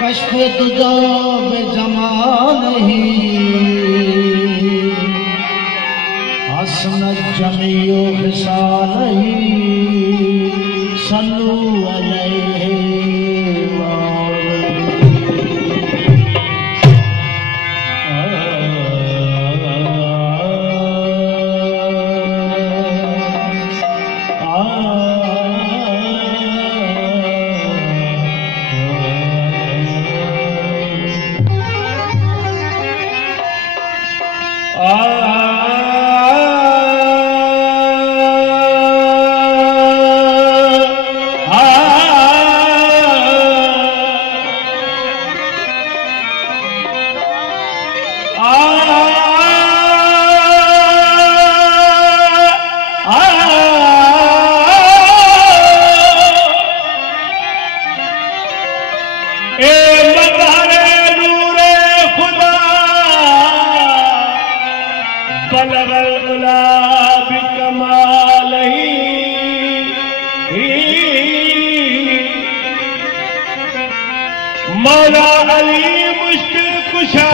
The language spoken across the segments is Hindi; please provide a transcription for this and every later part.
कश्फ तुझो बेजमाल ही हसन जमियो खिसाल ही सल्लू अलैहि मौला अली मुश्किल कुशा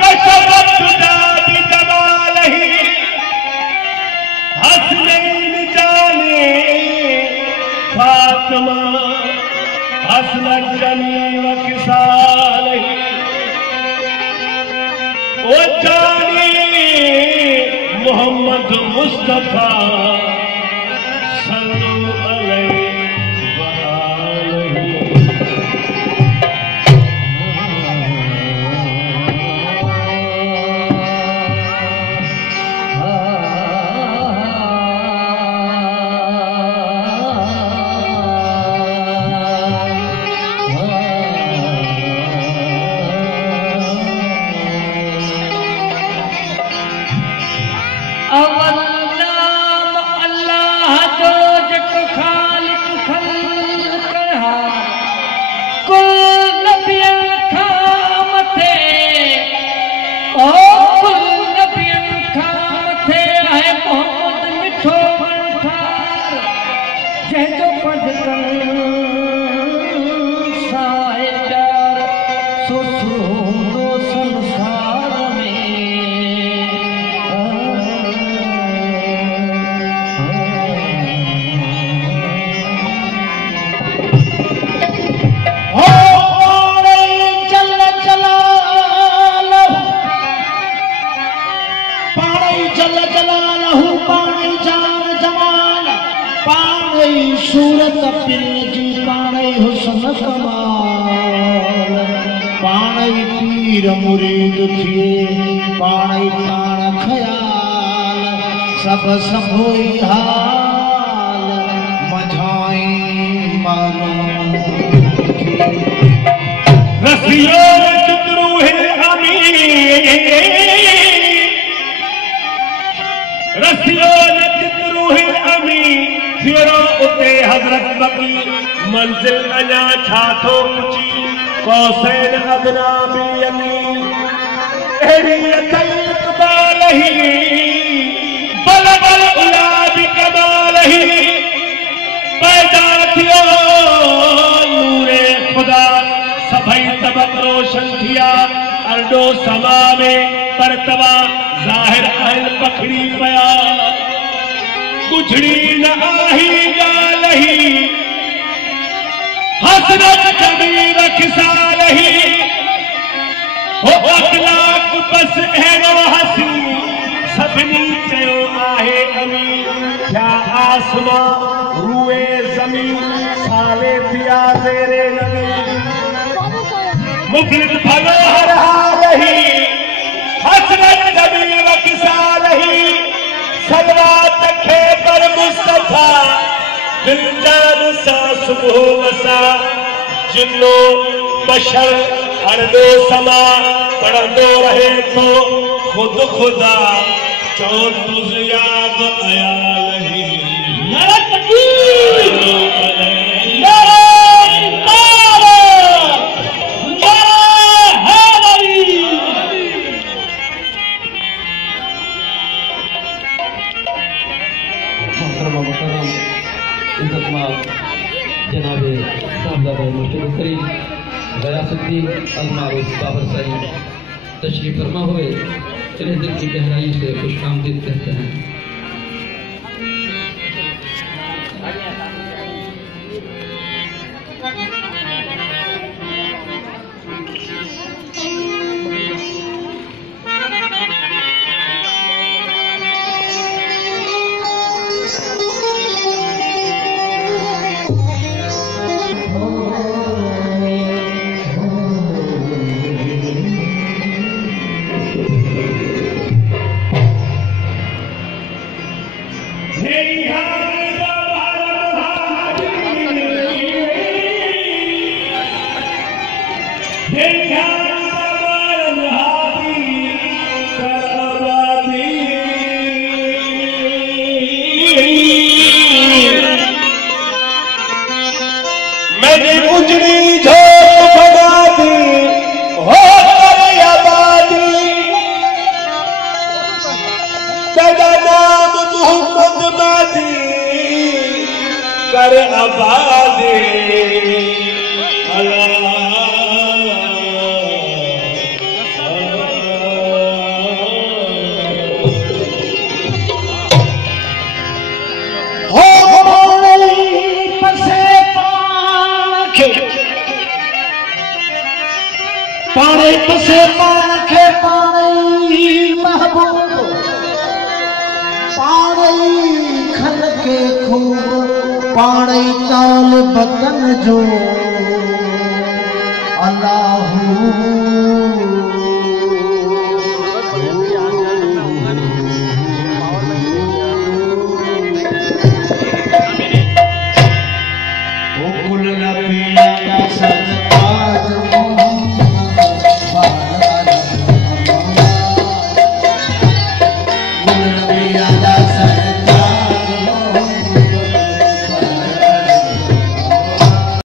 कसबत खुदा भी जमाल ही हसनैन जाने फातिमा हसन जमी व किसाल ही ओ जाने मोहम्मद मुस्तफा सल्लल्लाहु अलैहि सूरत पिल जी पाणई हुस्न कमाल पाणई पीर मुरीद थिए पाणई पाण ख्याल सब सबोई हाल मझाई मालूम रसियो चतुरूह अमीर रसियो चतुरूह अमीर फिरो उते हजरत बकी मंजिल अञा छा थो पुछी कौसैन अदना बि यकीन अहिड़ी अथई इक़बाल ही बलगल उला बि कमाल ही पैदा थियो नूरे खुदा सभई तबक रोशन थिया अरडो समा में पर तवा ज़ाहिर आहिनि पखड़ी पया कुछड़ी न आही गालही हसरत जमीर खिसाल ही हो अखलाक बस अहिड़ो हसी सभिनी चयो आहे अमीर क्या आसमां रूए ज़मीन साले थिया तेरे नबी मुफ़लिस भलो हर हाल ही हसरत जमीर खिसाल ही सलवात खे पर मुस्तफा दिलजान सा सुबह वसा जिन्नो बशर अरदो समा पढ़ंदो रहे तो खुद खुदा चो तुझयाब अयाल ही इज्जतमाब जनाब साहबजादा मुर्शिद करीम गयासुद्दीन अलमारूफ बाबर साहिब तशरीफ फरमा हुए, इन्हें दिल की गहराई से खुशामदीद कहते हैं। मैंने उजड़ी झोंक भगा दी हो कर आबादी, तेरा नाम मोहम्मद मादी कर आबादी। पानी पसे पान खे पानी महबूब, पानी खल के खूब, पानी ताल बतन जो अल्लाहू